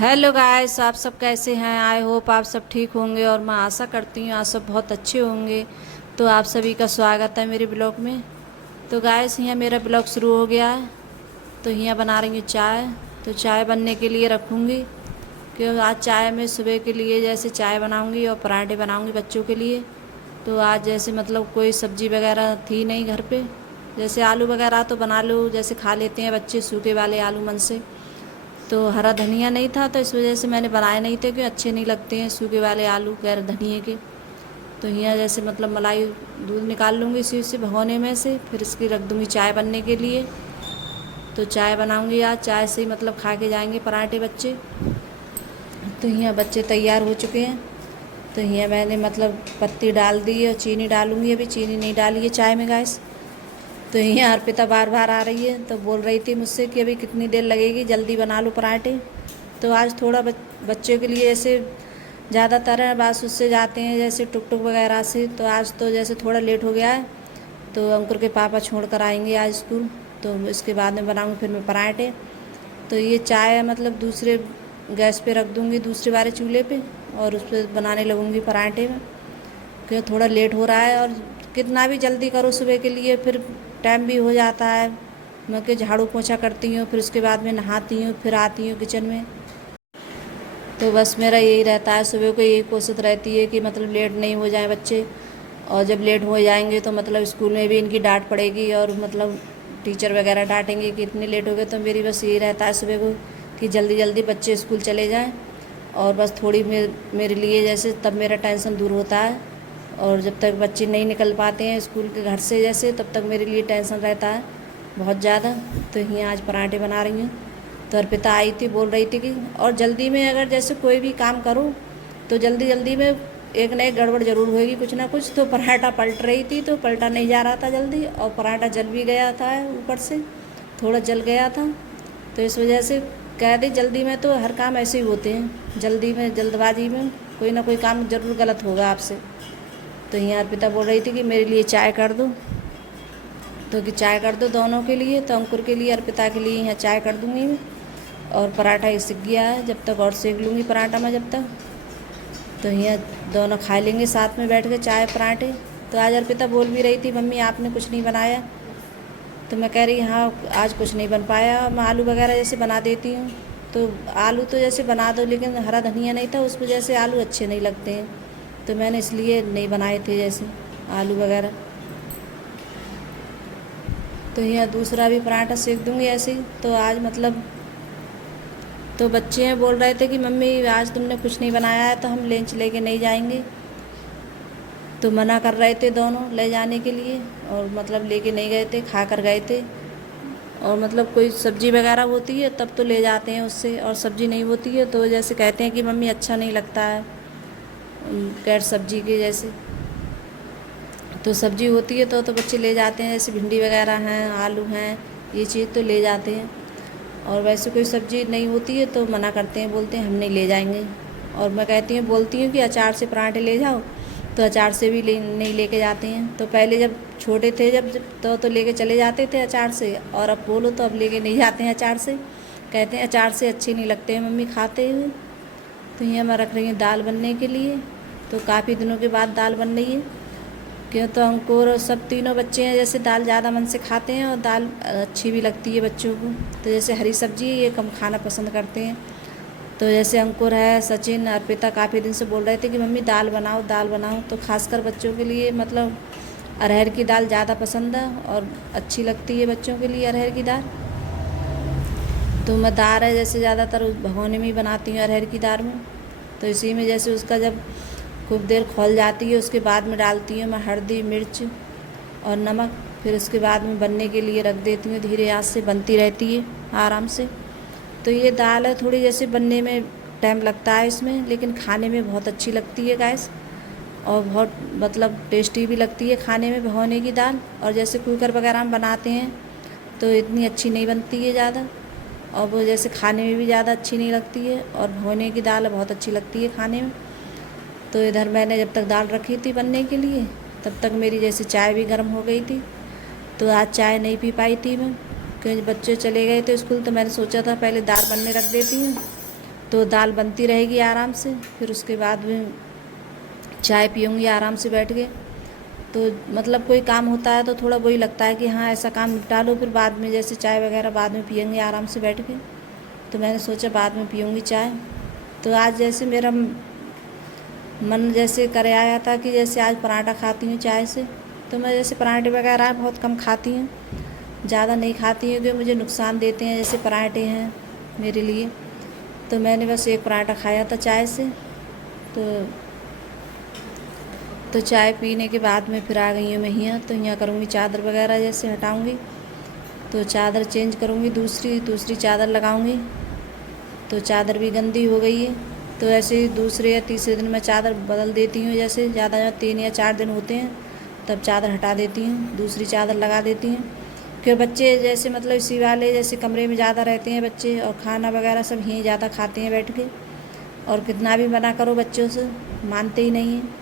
Hello guys, आप सब कैसे हैं। आई होप आप सब ठीक होंगे और मैं आशा करती हूँ आप सब बहुत अच्छे होंगे। तो आप सभी का स्वागत है मेरे ब्लॉग में। तो गाइस, यहाँ मेरा ब्लॉग शुरू हो गया है। तो यहाँ बना रही हूँ चाय। तो चाय बनने के लिए रखूँगी क्योंकि आज चाय में सुबह के लिए जैसे चाय बनाऊँगी और पराठे बनाऊँगी बच्चों के लिए। तो आज जैसे मतलब कोई सब्ज़ी वगैरह थी नहीं घर पे। जैसे आलू वगैरह तो बना लो, जैसे खा लेते हैं बच्चे सूखे वाले आलू मन से। तो हरा धनिया नहीं था तो इस वजह से मैंने बनाए नहीं थे कि अच्छे नहीं लगते हैं सूखे वाले आलू गैर धनिए के। तो यहाँ जैसे मतलब मलाई दूध निकाल लूँगी इसी से भगोने में से, फिर इसकी रख दूँगी चाय बनने के लिए। तो चाय बनाऊँगी आज, चाय से ही मतलब खा के जाएंगे पराठे बच्चे। तो यहाँ बच्चे तैयार हो चुके हैं। तो यहाँ मैंने मतलब पत्ती डाल दी और चीनी डालूँगी, अभी चीनी नहीं डाली है चाय में गैस। तो यहाँ अर्पिता बार बार आ रही है तो बोल रही थी मुझसे कि अभी कितनी देर लगेगी, जल्दी बना लो पराठे। तो आज थोड़ा बच्चों के लिए ऐसे ज़्यादातर है बस उससे जाते हैं जैसे टुक टुक वगैरह से। तो आज तो जैसे थोड़ा लेट हो गया है। तो अंकुर के पापा छोड़ कर आएंगे आज स्कूल। तो इसके बाद में बनाऊँगी फिर मैं पराठे। तो ये चाय मतलब दूसरे गैस पे रख दूँगी, दूसरे वाले चूल्हे पे, और उस पर बनाने लगूँगी पराठे में क्योंकि थोड़ा लेट हो रहा है। और कितना भी जल्दी करो सुबह के लिए फिर टाइम भी हो जाता है। मैं कि झाड़ू पोछा करती हूँ, फिर उसके बाद में नहाती हूँ, फिर आती हूँ किचन में। तो बस मेरा यही रहता है, सुबह को यही कोशिश रहती है कि मतलब लेट नहीं हो जाए बच्चे। और जब लेट हो जाएंगे तो मतलब स्कूल में भी इनकी डांट पड़ेगी और मतलब टीचर वगैरह डांटेंगे कि इतने लेट हो गए। तो मेरी बस यही रहता है सुबह को कि जल्दी जल्दी बच्चे स्कूल चले जाएँ। और बस थोड़ी मेरे लिए जैसे तब मेरा टेंशन दूर होता है। और जब तक बच्चे नहीं निकल पाते हैं स्कूल के घर से जैसे, तब तक मेरे लिए टेंशन रहता है बहुत ज़्यादा। तो यहाँ आज पराठे बना रही हूँ। तो अर्पिता आई थी, बोल रही थी कि और जल्दी में अगर जैसे कोई भी काम करूँ तो जल्दी जल्दी में एक न एक गड़बड़ ज़रूर होएगी कुछ ना कुछ। तो पराठा पलट रही थी तो पलटा नहीं जा रहा था जल्दी, और पराठा जल भी गया था ऊपर से, थोड़ा जल गया था। तो इस वजह से कह दी जल्दी में तो हर काम ऐसे ही होते हैं, जल्दी में जल्दबाजी में कोई ना कोई काम ज़रूर गलत होगा आपसे। तो यहाँ अर्पिता बोल रही थी कि मेरे लिए चाय कर दो। तो कि चाय कर दो दोनों के लिए, तो अंकुर के लिए अर्पिता के लिए यहाँ चाय कर दूँगी मैं। और पराठा ये सिक गया है जब तक, और सेक लूँगी पराठा मैं जब तक। तो यहाँ दोनों खा लेंगे साथ में बैठ के चाय पराठे। तो आज अर्पिता बोल भी रही थी मम्मी आपने कुछ नहीं बनाया। तो मैं कह रही हाँ आज कुछ नहीं बन पाया, मैं आलू वगैरह जैसे बना देती हूँ। तो आलू तो जैसे बना दो, लेकिन हरा धनिया नहीं था उस वजह से आलू अच्छे नहीं लगते हैं। तो मैंने इसलिए नहीं बनाए थे जैसे आलू वगैरह। तो यहाँ दूसरा भी पराठा सेक दूँगी ऐसे ही। तो आज मतलब तो बच्चे हैं बोल रहे थे कि मम्मी आज तुमने कुछ नहीं बनाया है तो हम लंच लेके नहीं जाएंगे। तो मना कर रहे थे दोनों ले जाने के लिए, और मतलब लेके नहीं गए थे, खा कर गए थे। और मतलब कोई सब्ज़ी वगैरह होती है तब तो ले जाते हैं उससे, और सब्ज़ी नहीं होती है तो जैसे कहते हैं कि मम्मी अच्छा नहीं लगता है गैर सब्ज़ी के जैसे। तो सब्ज़ी होती है तो बच्चे ले जाते हैं, जैसे भिंडी वगैरह हैं, आलू हैं, ये चीज़ तो ले जाते हैं। और वैसे कोई सब्ज़ी नहीं होती है तो मना करते हैं, बोलते हैं हम नहीं ले जाएंगे। और मैं कहती हूँ बोलती हूँ कि अचार से पराठे ले जाओ, तो अचार से भी नहीं लेके जाते हैं। तो पहले जब छोटे थे जब तो लेके चले जाते थे अचार से, और अब बोलो तो अब लेके नहीं जाते हैं अचार से। कहते हैं अचार से अच्छे नहीं लगते हैं मम्मी खाते हुए। तो यहाँ मैं रख रही हूँ दाल बनने के लिए। तो काफ़ी दिनों के बाद दाल बन रही है क्यों, तो अंकुर और सब तीनों बच्चे हैं जैसे दाल ज़्यादा मन से खाते हैं और दाल अच्छी भी लगती है बच्चों को। तो जैसे हरी सब्ज़ी ये कम खाना पसंद करते हैं। तो जैसे अंकुर है, सचिन, अर्पिता काफ़ी दिन से बोल रहे थे कि मम्मी दाल बनाओ दाल बनाओ। तो खासकर बच्चों के लिए मतलब अरहर की दाल ज़्यादा पसंद है और अच्छी लगती है बच्चों के लिए अरहर की दाल। तो मैं दाल है जैसे ज़्यादातर उस भगोने में ही बनाती हूँ अरहर की दाल में। तो इसी में जैसे उसका जब खूब देर खौल जाती है उसके बाद में डालती हूँ मैं हल्दी मिर्च और नमक। फिर उसके बाद में बनने के लिए रख देती हूँ, धीरे आंच से बनती रहती है आराम से। तो ये दाल है थोड़ी जैसे बनने में टाइम लगता है इसमें, लेकिन खाने में बहुत अच्छी लगती है गैस। और बहुत मतलब टेस्टी भी लगती है खाने में भगोने की दाल। और जैसे कुकर वगैरह में बनाते हैं तो इतनी अच्छी नहीं बनती है ज़्यादा, और वो जैसे खाने में भी ज़्यादा अच्छी नहीं लगती है। और भगोने की दाल बहुत अच्छी लगती है खाने में। तो इधर मैंने जब तक दाल रखी थी बनने के लिए तब तक मेरी जैसे चाय भी गर्म हो गई थी। तो आज चाय नहीं पी पाई थी मैं क्योंकि बच्चे चले गए थे स्कूल। तो मैंने सोचा था पहले दाल बनने रख देती हूँ तो दाल बनती रहेगी आराम से। फिर उसके बाद में चाय पीऊँगी आराम से बैठ के। तो मतलब कोई काम होता है तो थोड़ा वही लगता है कि हाँ ऐसा काम निपटा लो, फिर बाद में जैसे चाय वगैरह बाद में पियेंगे आराम से बैठ के। तो मैंने सोचा बाद में पीऊँगी चाय। तो आज जैसे मेरा मन जैसे करे आया था कि जैसे आज पराठा खाती हूँ चाय से। तो मैं जैसे पराठे वगैरह बहुत कम खाती हूँ, ज़्यादा नहीं खाती हूँ, क्योंकि मुझे नुकसान देते हैं जैसे पराठे हैं मेरे लिए। तो मैंने बस एक पराठा खाया था चाय से। तो चाय पीने के बाद में फिर आ गई हूँ मैं यहाँ। तो यहाँ करूँगी चादर वगैरह जैसे हटाऊँगी, तो चादर चेंज करूँगी, दूसरी चादर लगाऊँगी। तो चादर भी गंदी हो गई है, तो ऐसे ही दूसरे या तीसरे दिन मैं चादर बदल देती हूँ। जैसे ज़्यादा 3 या 4 दिन होते हैं तब चादर हटा देती हूँ, दूसरी चादर लगा देती हूँ। फिर बच्चे जैसे मतलब इसी वाले जैसे कमरे में ज़्यादा रहते हैं बच्चे, और खाना वगैरह सब यहीं ज़्यादा खाते हैं बैठ के, और कितना भी मना करो बच्चों से मानते ही नहीं हैं।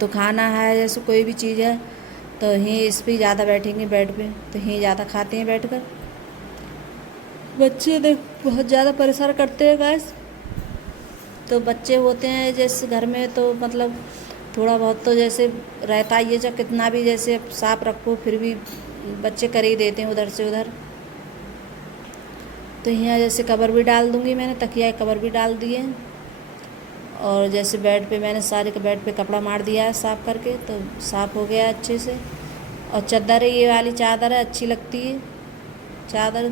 तो खाना है जैसे कोई भी चीज़ है तो यहीं इस पर ज़्यादा बैठेंगे बेड पे, तो यहीं ज़्यादा खाते हैं बैठकर। बच्चे देख बहुत ज़्यादा परेशान करते हैं गाइस। तो बच्चे होते हैं जैसे घर में, तो मतलब थोड़ा बहुत तो जैसे रहता ही है, चाहे कितना भी जैसे साफ रखो फिर भी बच्चे कर ही देते हैं उधर से उधर। तो यहाँ जैसे कवर भी डाल दूँगी, मैंने तकिया कवर भी डाल दिए। और जैसे बेड पे मैंने सारे के बेड पे कपड़ा मार दिया है साफ़ करके, तो साफ़ हो गया अच्छे से। और चादर है, ये वाली चादर है, अच्छी लगती है चादर।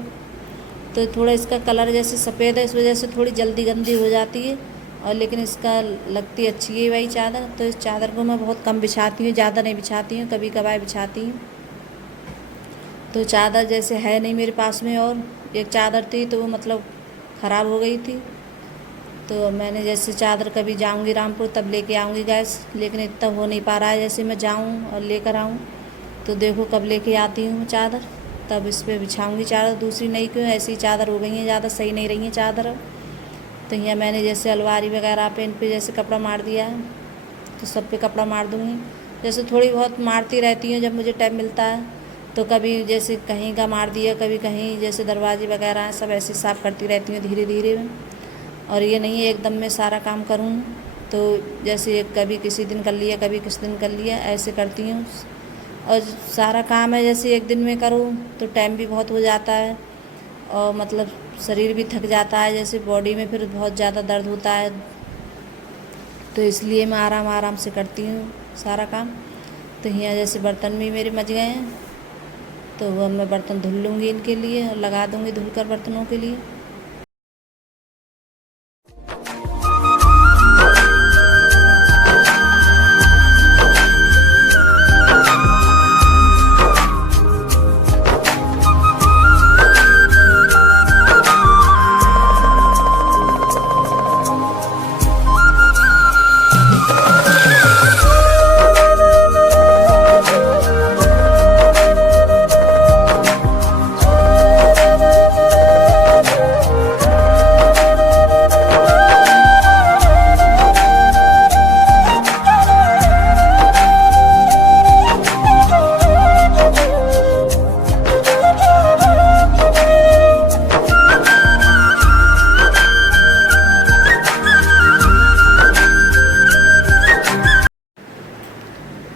तो थोड़ा इसका कलर जैसे सफ़ेद है, इस वजह से थोड़ी जल्दी गंदी हो जाती है, और लेकिन इसका लगती अच्छी है वही चादर। तो इस चादर को मैं बहुत कम बिछाती हूँ, ज़्यादा नहीं बिछाती हूँ, कभी कभार बिछाती हूँ। तो चादर जैसे है नहीं मेरे पास में, और एक चादर थी तो वो मतलब ख़राब हो गई थी। तो मैंने जैसे चादर कभी जाऊंगी रामपुर तब लेके आऊँगी गैस, लेकिन इतना हो नहीं पा रहा है जैसे मैं जाऊँ और लेकर आऊँ। तो देखो कब लेके आती हूँ चादर, तब इस पर बिछाऊँगी चादर दूसरी। नहीं क्यों ऐसी चादर हो गई हैं, ज़्यादा सही नहीं रही हैं चादर। तो यहाँ मैंने जैसे अलमारी वगैरह पे इन पर जैसे कपड़ा मार दिया है, तो सब पे कपड़ा मार दूँगी। जैसे थोड़ी बहुत मारती रहती हूँ जब मुझे टाइम मिलता है, तो कभी जैसे कहीं का मार दिया, कभी कहीं, जैसे दरवाजे वगैरह सब ऐसे साफ़ करती रहती हूँ धीरे धीरे। और ये नहीं है एकदम में सारा काम करूँ, तो जैसे कभी किसी दिन कर लिया, कभी किसी दिन कर लिया, ऐसे करती हूँ। और सारा काम है जैसे एक दिन में करूँ तो टाइम भी बहुत हो जाता है, और मतलब शरीर भी थक जाता है, जैसे बॉडी में फिर बहुत ज़्यादा दर्द होता है। तो इसलिए मैं आराम से करती हूँ सारा काम। तो यहाँ जैसे बर्तन भी मेरे मच गए हैं, तो वो मैं बर्तन धुल लूँगी इनके लिए, और लगा दूँगी धुलकर बर्तनों के लिए।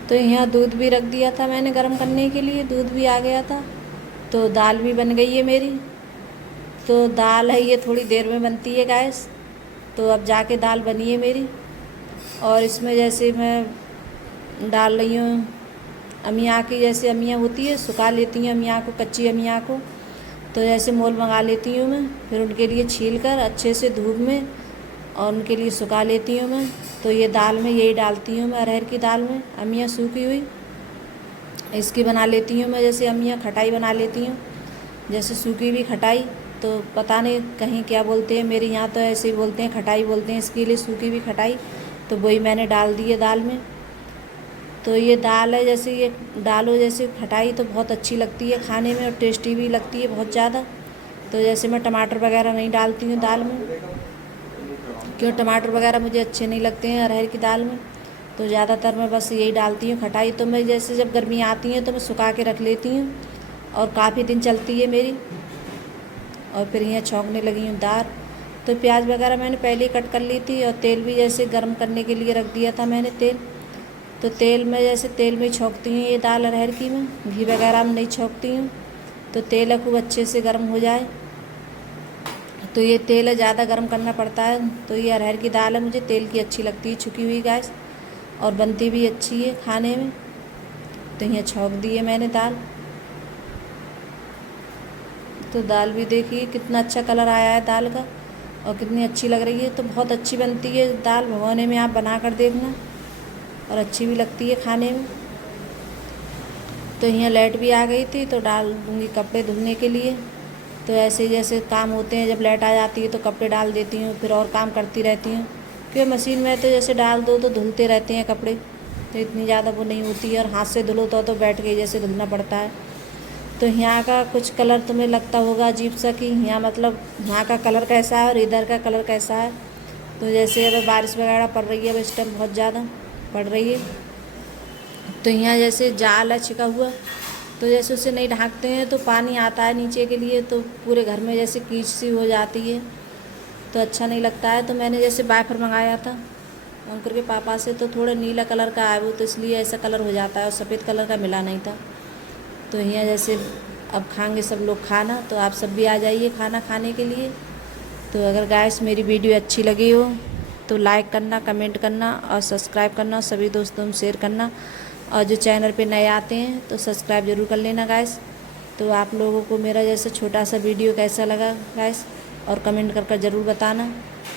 तो यहाँ दूध भी रख दिया था मैंने गर्म करने के लिए, दूध भी आ गया था। तो दाल भी बन गई है मेरी। तो दाल है ये थोड़ी देर में बनती है गैस। तो अब जाके दाल बनी है मेरी। और इसमें जैसे मैं डाल रही हूँ अमिया की, जैसे अमिया होती है सुखा लेती हूँ अमिया को, कच्ची अमिया को। तो जैसे मोल मंगा लेती हूँ मैं, फिर उनके लिए छील कर अच्छे से धूप में और उनके लिए सुखा लेती हूँ मैं। तो ये दाल में यही डालती हूँ मैं, अरहर की दाल में अमिया सूखी हुई इसकी बना लेती हूँ मैं। जैसे अमिया खटाई बना लेती हूँ, जैसे सूखी हुई खटाई। तो पता नहीं कहीं क्या बोलते हैं, मेरे यहाँ तो ऐसे ही बोलते हैं, खटाई बोलते हैं इसके लिए, सूखी हुई खटाई। तो वही मैंने डाल दी है दाल में। तो ये दाल है जैसे ये डालो जैसे खटाई, तो बहुत अच्छी लगती है खाने में और टेस्टी भी लगती है बहुत ज़्यादा। तो जैसे मैं टमाटर वगैरह नहीं डालती हूँ दाल में, क्यों टमाटर वगैरह मुझे अच्छे नहीं लगते हैं अरहर की दाल में। तो ज़्यादातर मैं बस यही डालती हूँ खटाई। तो मैं जैसे जब गर्मी आती है तो मैं सुखा के रख लेती हूँ और काफ़ी दिन चलती है मेरी। और फिर यहाँ छौंकने लगी हूँ दाल। तो प्याज वगैरह मैंने पहले ही कट कर ली थी और तेल भी जैसे गर्म करने के लिए रख दिया था मैंने तेल। तो तेल में जैसे तेल में छौंकती हूँ ये दाल अरहर की मैं, घी वगैरह में नहीं छौंकती हूँ। तो तेल खूब अच्छे से गर्म हो जाए। तो ये तेल ज़्यादा गर्म करना पड़ता है। तो ये अरहर की दाल है, मुझे तेल की अच्छी लगती है छुकी हुई गैस, और बनती भी अच्छी है खाने में। तो यहाँ छौंक दी है मैंने दाल। तो दाल भी देखिए कितना अच्छा कलर आया है दाल का, और कितनी अच्छी लग रही है। तो बहुत अच्छी बनती है दाल, भगोने में आप बना कर देखना, और अच्छी भी लगती है खाने में। तो यहाँ लाइट भी आ गई थी, तो डाल दूँगी कपड़े धुलने के लिए। तो ऐसे जैसे काम होते हैं, जब लाइट आ जाती है तो कपड़े डाल देती हूँ, फिर और काम करती रहती हूँ। क्योंकि मशीन में तो जैसे डाल दो तो धुलते रहते हैं कपड़े, तो इतनी ज़्यादा वो नहीं होती है। और हाथ से धुलो तो बैठ के जैसे धुलना पड़ता है। तो यहाँ का कुछ कलर तुम्हें लगता होगा अजीब सा कि यहाँ मतलब यहाँ का कलर कैसा है और इधर का कलर कैसा है। तो जैसे अब बारिश वगैरह पड़ रही है, अब इस टाइम बहुत ज़्यादा पड़ रही है। तो यहाँ जैसे जाल है छिका हुआ, तो जैसे उसे नहीं ढाँकते हैं तो पानी आता है नीचे के लिए, तो पूरे घर में जैसे कीच सी हो जाती है, तो अच्छा नहीं लगता है। तो मैंने जैसे वाइपर मंगाया था अंकुर के पापा से, तो थोड़ा नीला कलर का आया वो, तो इसलिए ऐसा कलर हो जाता है, और सफ़ेद कलर का मिला नहीं था। तो यहाँ जैसे अब खाएंगे सब लोग खाना, तो आप सब भी आ जाइए खाना खाने के लिए। तो अगर गाइस मेरी वीडियो अच्छी लगी हो तो लाइक करना, कमेंट करना और सब्सक्राइब करना, और सभी दोस्तों में शेयर करना। और जो चैनल पे नए आते हैं तो सब्सक्राइब ज़रूर कर लेना गाइस। तो आप लोगों को मेरा जैसे छोटा सा वीडियो कैसा लगा गाइस, और कमेंट कर ज़रूर बताना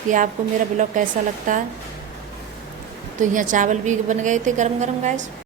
कि आपको मेरा ब्लॉग कैसा लगता है। तो यहाँ चावल भी बन गए थे गरम गरम गाइस।